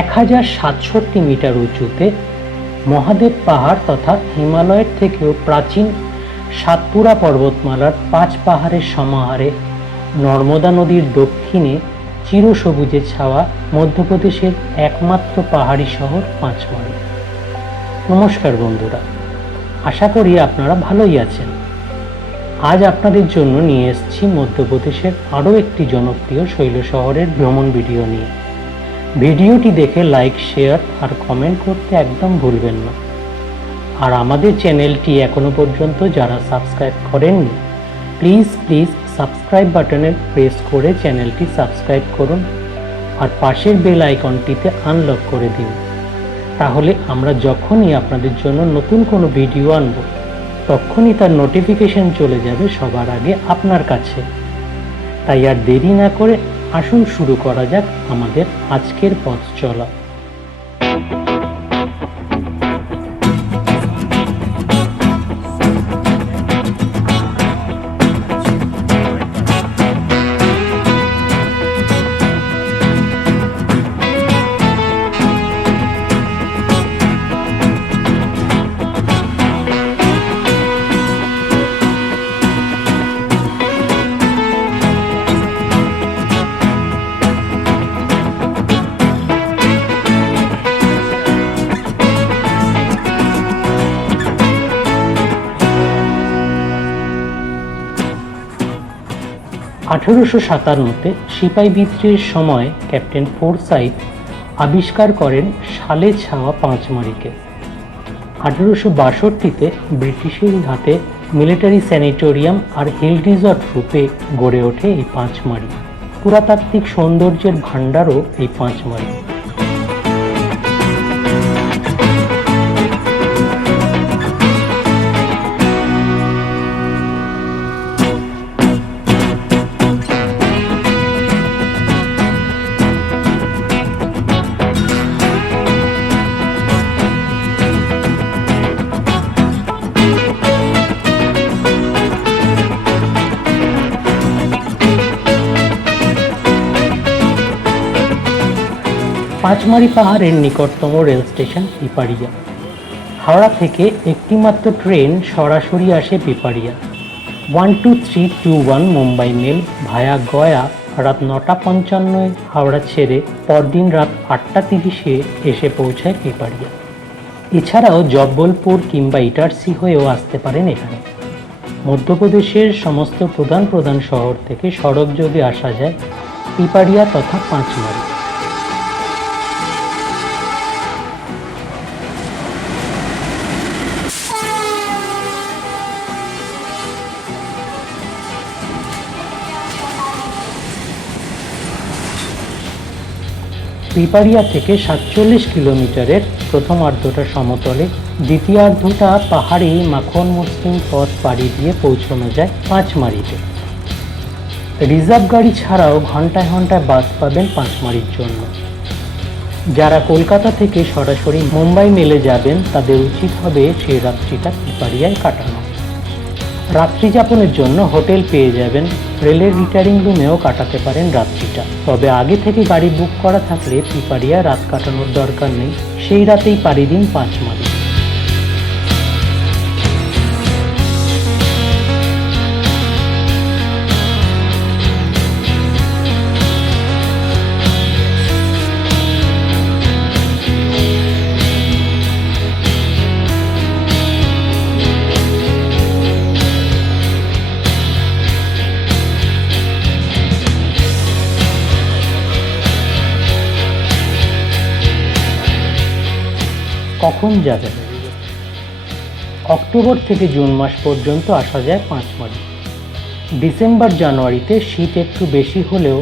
1067 metre উঁচুতে মহাদেব পাহাড় তথা হিমালয়ের থেকেও প্রাচীন সাতপুরা পর্বতমালার 5 পাহাড়ের সমাহারে নর্মদা নদীর দক্ষিণে চিরসবুজে ছাওয়া মধ্যপ্রদেশের একমাত্র পাহাড়ি শহর পাঁচমারি। নমস্কার বন্ধুরা, আশা করি আপনারা ভালোই আছেন। আজ আপনাদের জন্য নিয়ে এসেছি মধ্যপ্রদেশের আরও একটি জনপ্রিয় শৈল শহরের ভ্রমণ ভিডিও নিয়ে। ভিডিওটি দেখে লাইক, শেয়ার আর কমেন্ট করতে একদম ভুলবেন না। আর আমাদের চ্যানেলটি এখনো পর্যন্ত যারা সাবস্ক্রাইব করেননি, প্লিজ সাবস্ক্রাইব বাটনে প্রেস করে চ্যানেলটি সাবস্ক্রাইব করুন আর পাশের বেল আইকনটিতে আনলক করে দিন। তাহলে আমরা যখনই আপনাদের জন্য নতুন কোনো ভিডিও আনব, তখনই তার নোটিফিকেশন চলে যাবে সবার আগে আপনার কাছে। তাই আর দেরি না করে আসুন শুরু করা যাক আমাদের আজকের পথ চলা। 1857-তে সিপাই বিদ্রোহের সময় ক্যাপ্টেন ফোরসাইথ আবিষ্কার করেন সালে ছাওয়া পাঁচমারিকে। 1862-তে ব্রিটিশের হাতে মিলিটারি স্যানিটোরিয়াম আর হিল রিসর্ট রূপে গড়ে ওঠে এই পাঁচমারি। পুরাতাত্ত্বিক সৌন্দর্যের ভাণ্ডারও এই পাঁচমারি। পাঁচমারি পাহাড়ের নিকটতম রেল স্টেশন পিপারিয়া। হাওড়া থেকে একটিমাত্র ট্রেন সরাসরি আসে পিপারিয়া। 12321 মুম্বাই মেল ভায়া গয়া রাত 9:55 হাওড়া ছেড়ে পরদিন রাত 8:30 এসে পৌঁছায় পিপারিয়া। এছাড়াও জব্বলপুর কিংবা ইটারসি হয়েও আসতে পারেন এখানে। মধ্যপ্রদেশের সমস্ত প্রধান শহর থেকে সড়ক যোগে আসা যায় পিপারিয়া তথা পাঁচমারি। পিপারিয়া থেকে 47 কিলোমিটারের প্রথমার্ধটা সমতলে, দ্বিতীয়ার্ধটা পাহাড়ি মাখন মসৃণ পথ পাড়ি দিয়ে পৌঁছানো যায় পাঁচমারিতে। রিজার্ভ গাড়ি ছাড়াও ঘন্টায় বাস পাবেন পাঁচমারির জন্য। যারা কলকাতা থেকে সরাসরি মুম্বাই মেলে যাবেন তাদের উচিত হবে সেই রাত্রিটা পিপারিয়ায় কাটানো। রাত্রি যাপনের জন্য হোটেল পেয়ে যাবেন, রেলের রিটায়ারিং রুমেও কাটাতে পারেন রাত্রিটা। তবে আগে থেকে গাড়ি বুক করা থাকলে পিপারিয়ায় রাত কাটানোর দরকার নেই, সেই রাতেই পাড়ি দিন পাঁচমারি। কখন যাবেন? অক্টোবর থেকে জুন মাস পর্যন্ত আসা যায় পাঁচমারি। ডিসেম্বর জানুয়ারিতে শীত একটু বেশি হলেও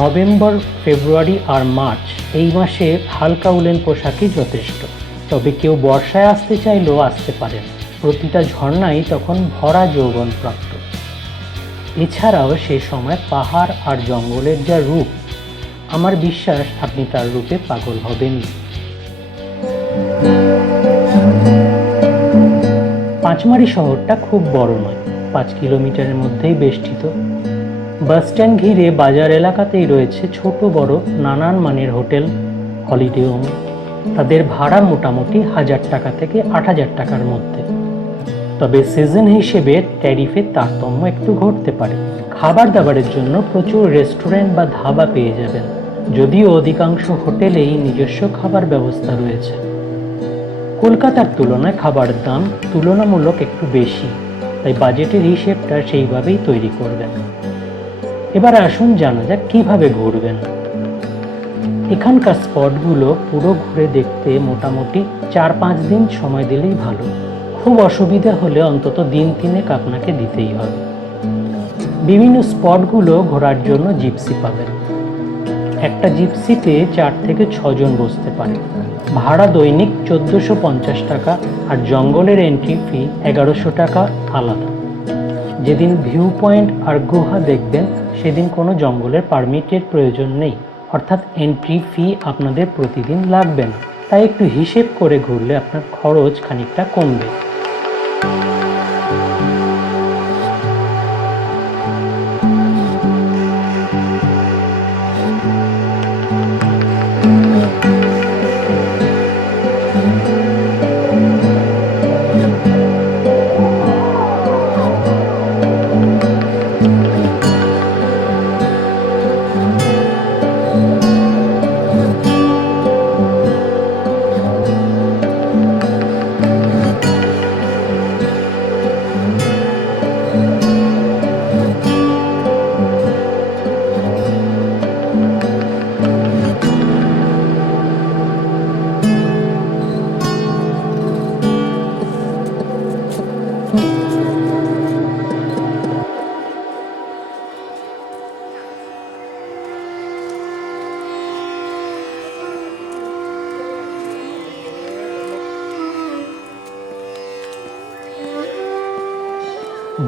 নভেম্বর, ফেব্রুয়ারি আর মার্চ এই মাসে হালকা উলেন পোশাকই যথেষ্ট। তবে কেউ বর্ষায় আসতে চাইলেও আসতে পারেন, প্রতিটা ঝর্ণাই তখন ভরা যৌবন প্রাপ্ত। এছাড়াও সে সময় পাহাড় আর জঙ্গলের যা রূপ, আমার বিশ্বাস আপনি তার রূপে পাগল হবেনই। পাঁচমারি শহরটা খুব বড় নয়, 5 কিলোমিটারের মধ্যেই বেষ্টিত। বাস স্ট্যান্ড ঘিরে বাজার এলাকাতেই রয়েছে ছোট বড় নানান মানের হোটেল, হলিডে হোম, তাদের ভাড়া মোটামুটি 1000 টাকা থেকে 8000 টাকার মধ্যে। তবে সিজন হিসেবে ট্যারিফের তারতম্য একটু ঘটতে পারে। খাবার দাবারের জন্য প্রচুর রেস্টুরেন্ট বা ধাবা পেয়ে যাবেন, যদিও অধিকাংশ হোটেলেই নিজস্ব খাবার ব্যবস্থা রয়েছে। কলকাতার তুলনায় খাবারের দাম তুলনামূলক একটু বেশি, তাই বাজেটের হিসেবটা সেইভাবেই তৈরি করবেন। এবার আসুন জানা যাক কিভাবে ঘুরবেন। এখানকার স্পটগুলো পুরো ঘুরে দেখতে মোটামুটি 4-5 দিন সময় দিলেই ভালো। খুব অসুবিধা হলে অন্তত দিন 3 আপনাকে দিতেই হবে। বিভিন্ন স্পটগুলো ঘোরার জন্য জিপসি পাবেন। একটা জিপসিতে 4 থেকে 6 জন বসতে পারে। ভাড়া দৈনিক 1450 টাকা, আর জঙ্গলের এন্ট্রি ফি 1100 টাকা আলাদা। যেদিন ভিউ পয়েন্ট আর গুহা দেখবেন সেদিন কোনো জঙ্গলের পারমিটের প্রয়োজন নেই, অর্থাৎ এন্ট্রি ফি আপনাদের প্রতিদিন লাগবে না। তাই একটু হিসেব করে ঘুরলে আপনার খরচ খানিকটা কমবে।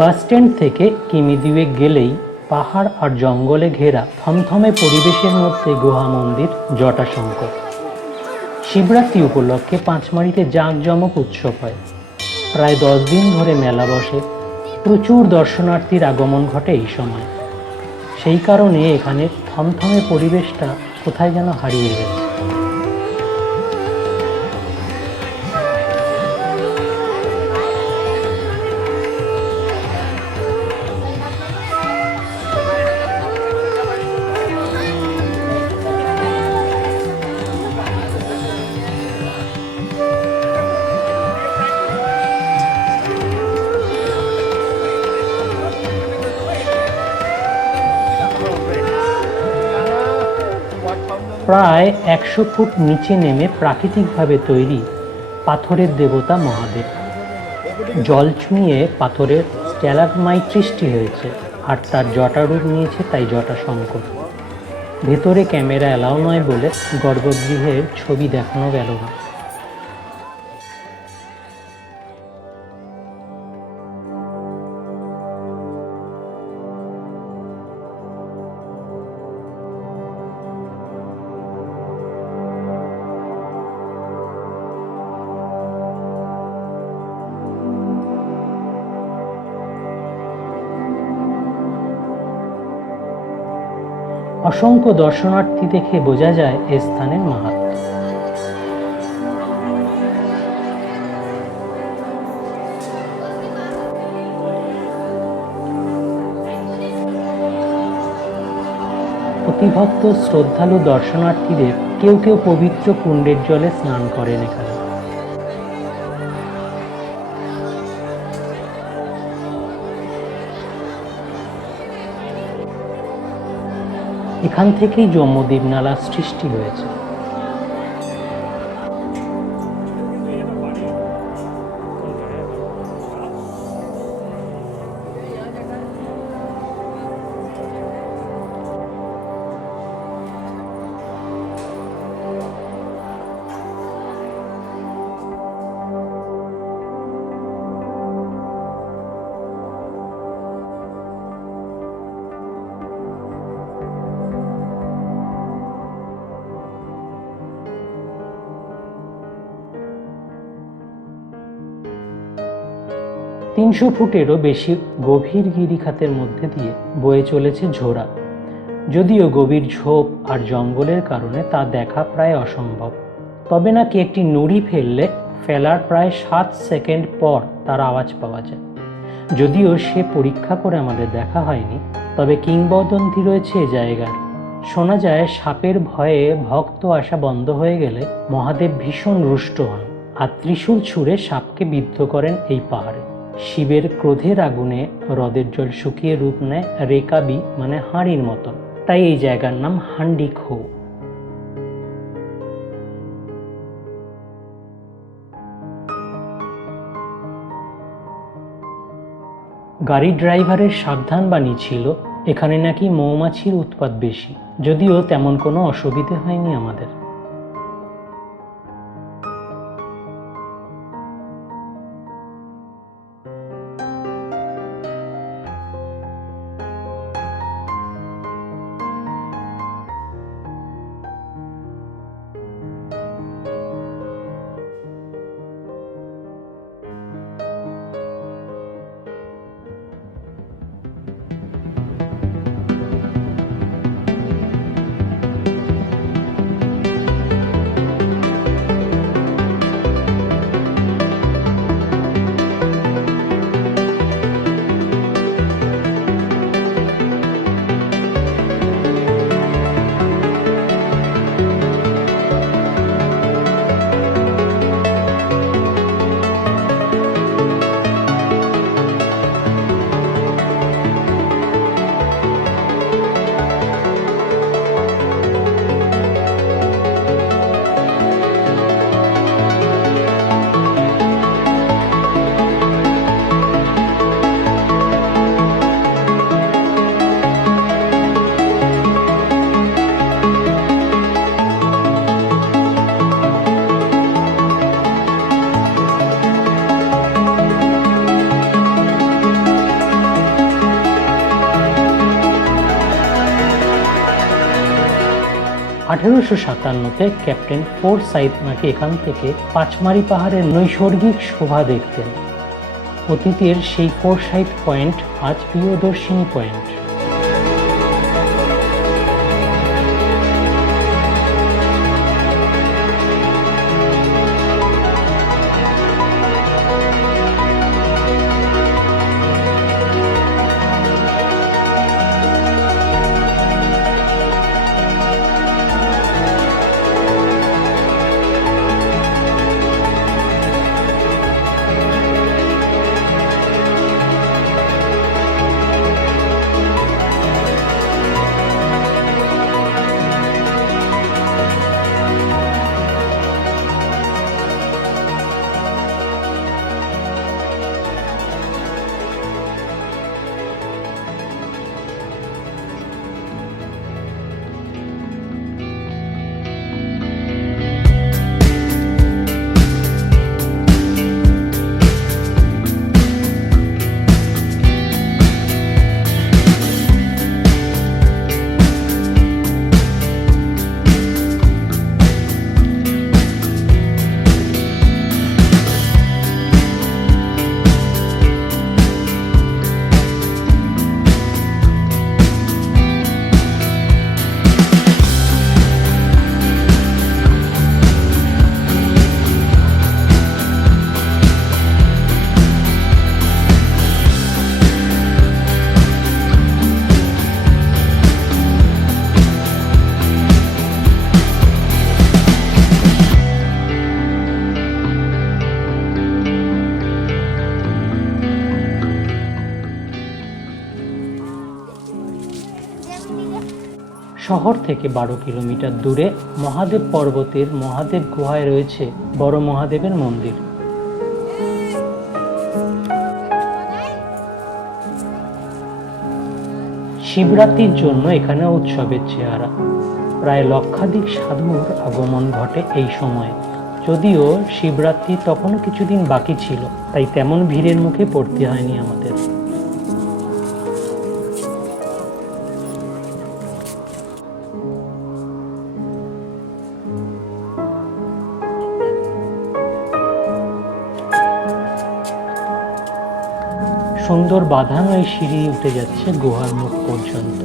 বাস স্ট্যান্ড থেকে কিমি 2 গেলেই পাহাড় আর জঙ্গলে ঘেরা থমথমে পরিবেশের মধ্যে গুহা মন্দির জটাশঙ্কর। শিবরাত্রি উপলক্ষে পাঁচমারিতে জাঁকজমক উৎসব হয়। প্রায় 10 দিন ধরে মেলা বসে, প্রচুর দর্শনার্থীর আগমন ঘটে এই সময়। সেই কারণে এখানে থমথমে পরিবেশটা কোথায় যেন হারিয়ে গেছে। প্রায় 100 ফুট নিচে নেমে প্রাকৃতিকভাবে তৈরি পাথরের দেবতা মহাদেব। জল ছুঁয়ে পাথরের স্ট্যালাগমাইট সৃষ্টি হয়েছে, আর তার জটারূপ নিয়েছে তাই জটাশঙ্কর। ভেতরে ক্যামেরা অ্যালাউ নয় বলে গর্ভগৃহের ছবি দেখানো গেল না। অসংখ্য দর্শনার্থী দেখে বোঝা যায় এ স্থানের মাহাত্ম্য। অতিভক্ত শ্রদ্ধালু দর্শনার্থীদের কেউ কেউ পবিত্র কুণ্ডের জলে স্নান করেন এখানে। এখান থেকেই যমদ্বীপ নালার সৃষ্টি হয়েছে। তিনশো ফুটেরও বেশি গভীর গিরিখাতের মধ্যে দিয়ে বয়ে চলেছে ঝোড়া। যদিও গভীর ঝোপ আর জঙ্গলের কারণে তা দেখা প্রায় অসম্ভব। তবে নাকি একটি নুড়ি ফেলার প্রায় 7 সেকেন্ড পর তার আওয়াজ পাওয়া যায়। যদিও সে পরীক্ষা করে আমাদের দেখা হয়নি, তবে কিংবদন্তি রয়েছে এ জায়গার। শোনা যায় সাপের ভয়ে ভক্ত আসা বন্ধ হয়ে গেলে মহাদেব ভীষণ রুষ্ট হন আর ত্রিশূল ছুঁড়ে সাপকে বিদ্ধ করেন এই পাহাড়ে। শিবের ক্রোধের আগুনে হ্রদের জল শুকিয়ে রূপ নেয় রেকাবি মানে হাঁড়ির মতন, তাই এই জায়গার নাম হান্ডিখো। গাড়ি ড্রাইভারের সাবধানবাণী ছিল এখানে নাকি মৌমাছির উৎপাত বেশি, যদিও তেমন কোনো অসুবিধে হয়নি আমাদের। 1857-তে ক্যাপ্টেন ফোরসাইথ নাকি এখান থেকে পাঁচমারি পাহাড়ের নৈসর্গিক শোভা দেখতেন। অতীতের সেই ফোরসাইথ পয়েন্ট আজ প্রিয়দর্শিনী পয়েন্ট। শহর থেকে 12 কিলোমিটার দূরে মহাদেব পর্বতের মহাদেব গুহায় রয়েছে বড় মহাদেবের মন্দির। শিবরাত্রির জন্য এখানে উৎসবের চেহারা। প্রায় লক্ষাধিক সাধুর আগমন ঘটে এই সময়ে। যদিও শিবরাত্রি তখনও কিছুদিন বাকি ছিল, তাই তেমন ভিড়ের মুখে পড়তে হয়নি আমাদের। সুন্দর বাঁধানো এই সিঁড়ি উঠে যাচ্ছে গুহার মুখ পর্যন্ত।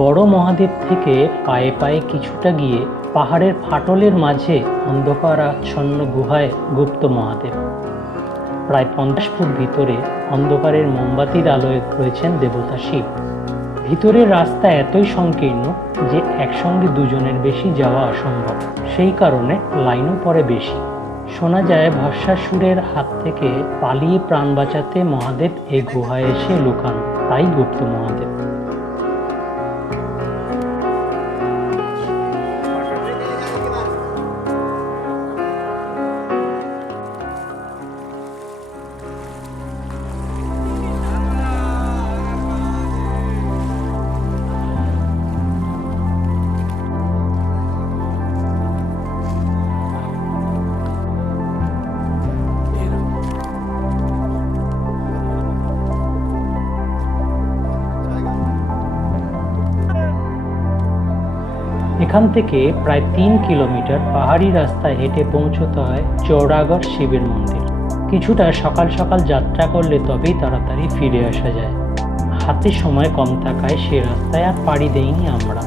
বড় মহাদেব থেকে পায়ে পায়ে কিছুটা গিয়ে পাহাড়ের ফাটলের মাঝে অন্ধকারাচ্ছন্ন গুহায় গুপ্ত মহাদেব। প্রায় 50 ফুট ভিতরে অন্ধকারের মোমবাতির আলোয় রয়েছেন দেবতা শিব। ভিতরের রাস্তা এতই সংকীর্ণ যে একসঙ্গে দুজনের বেশি যাওয়া অসম্ভব, সেই কারণে লাইনও পড়ে বেশি। শোনা যায় ভস্মাসুরের হাত থেকে পালিয়ে প্রাণ বাঁচাতে মহাদেব এই গুহায় এসে লুকান, তাই গুপ্ত মহাদেব। এখান থেকে প্রায় 3 কিলোমিটার পাহাড়ি রাস্তায় হেঁটে পৌঁছতে হয় চৌরাগড় শিবের মন্দির। কিছুটা সকাল সকাল যাত্রা করলে তবেই তাড়াতাড়ি ফিরে আসা যায়। হাতে সময় কম থাকায় সে রাস্তায় আর পাড়ি দেইনি আমরা।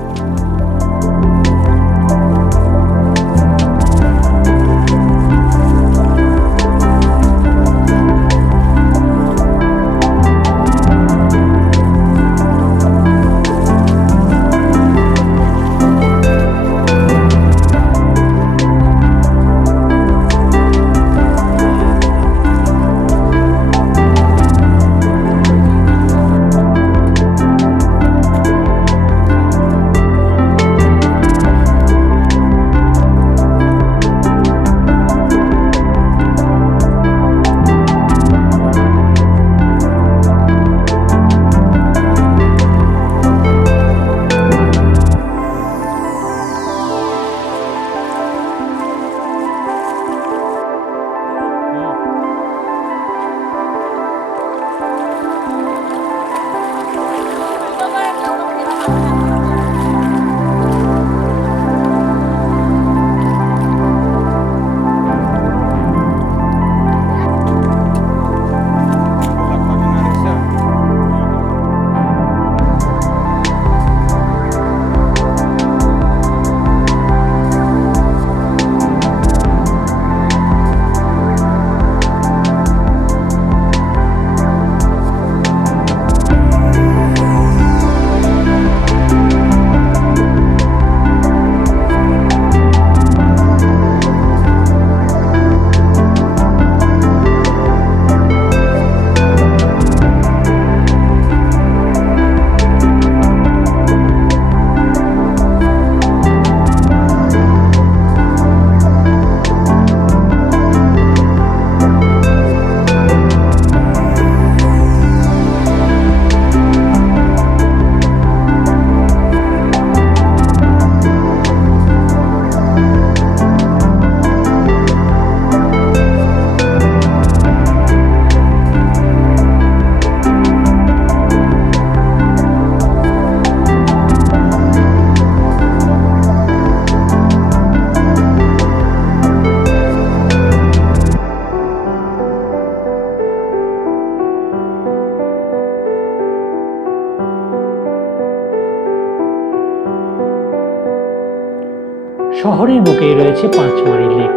শহরের বুকেই রয়েছে পাঁচমারি লেক।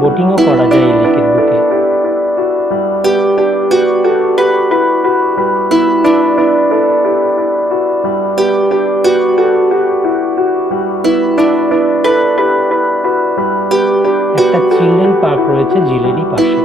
বোটিংও করা যায় এই লেকের বুকে। পার্ক রয়েছে ঝিলেরই পাশে।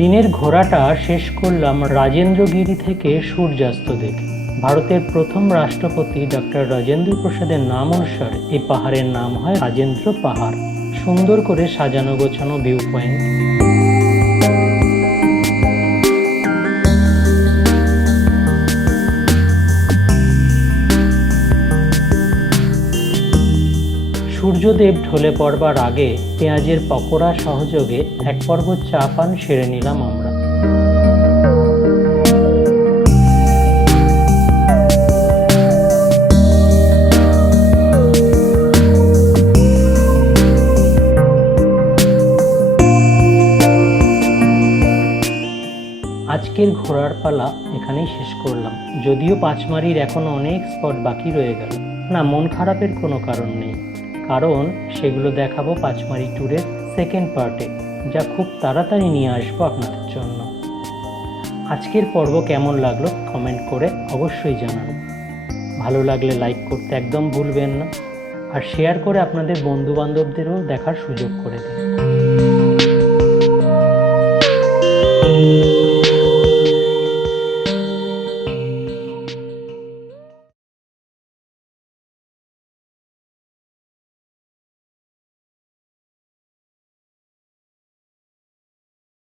দিনের ঘোরাটা শেষ করলাম রাজেন্দ্রগিরি থেকে সূর্যাস্ত দেখে। ভারতের প্রথম রাষ্ট্রপতি ডক্টর রাজেন্দ্র প্রসাদের নাম অনুসারে এই পাহাড়ের নাম হয় রাজেন্দ্র পাহাড়। সুন্দর করে সাজানো গোছানো ভিউ পয়েন্ট। সূর্যদেব ঢলে পড়বার আগে পেঁয়াজের পকোড়া সহযোগে এক পর্ব চা পান সেরে নিলাম আমরা। আজকের ঘোরার পালা এখানেই শেষ করলাম। যদিও পাঁচমারির এখনো অনেক স্পট বাকি রয়ে গেল, না মন খারাপের কোনো কারণ নেই, কারণ সেগুলো দেখাবো পাঁচমারি ট্যুরের সেকেন্ড পার্টে, যা খুব তাড়াতাড়ি নিয়ে আসবো আপনাদের জন্য। আজকের পর্ব কেমন লাগলো কমেন্ট করে অবশ্যই জানান। ভালো লাগলে লাইক করতে একদম ভুলবেন না, আর শেয়ার করে আপনাদের বন্ধু বান্ধবদেরও দেখার সুযোগ করে দিন।